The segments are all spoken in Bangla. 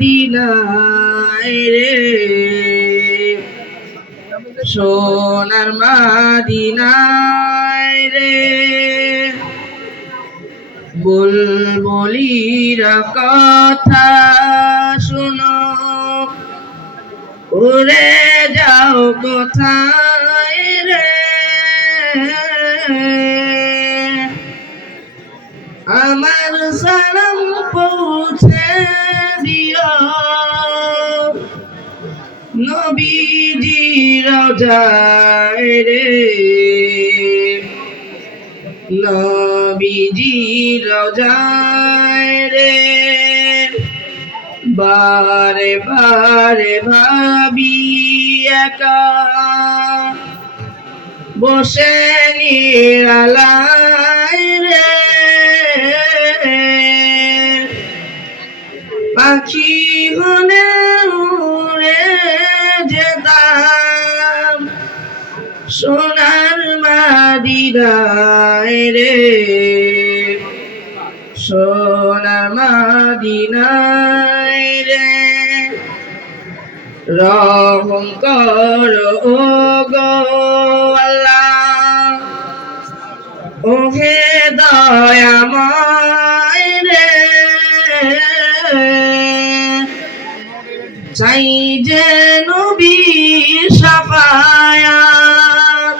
মাদিনায় সোনার মাদিনায় রে। কথা শুনো। উড়ে যাও কোথায় রে। আমার সালাম পৌঁছে দিও নবীজি রোজায় রে। নবীজি রোজায় রে। বারে বারে ভাবি একা। বসে নিরালায় রে। পাখি হলে যেতাম সোনার মাদিনায় রে। সোনার মাদিনায় রে। রহম কর ও গো আল্লাহ। ও হে দয়াময় চাই যে নবী সাফায়াত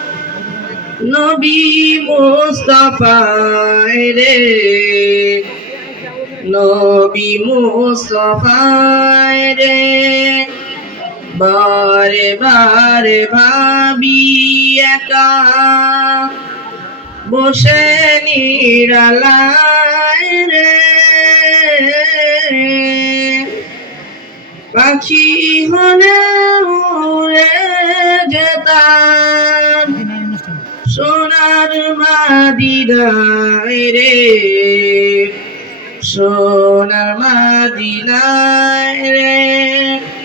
নবী মুস্তফায় রে। নবী মুস্তফায় রে। বারে বারে ভাবি একা। বসে নিরালায় পাখি হলে উড়ে যেতাম। সোনার মাদিনায় রে সোনার মাদিনায় রে।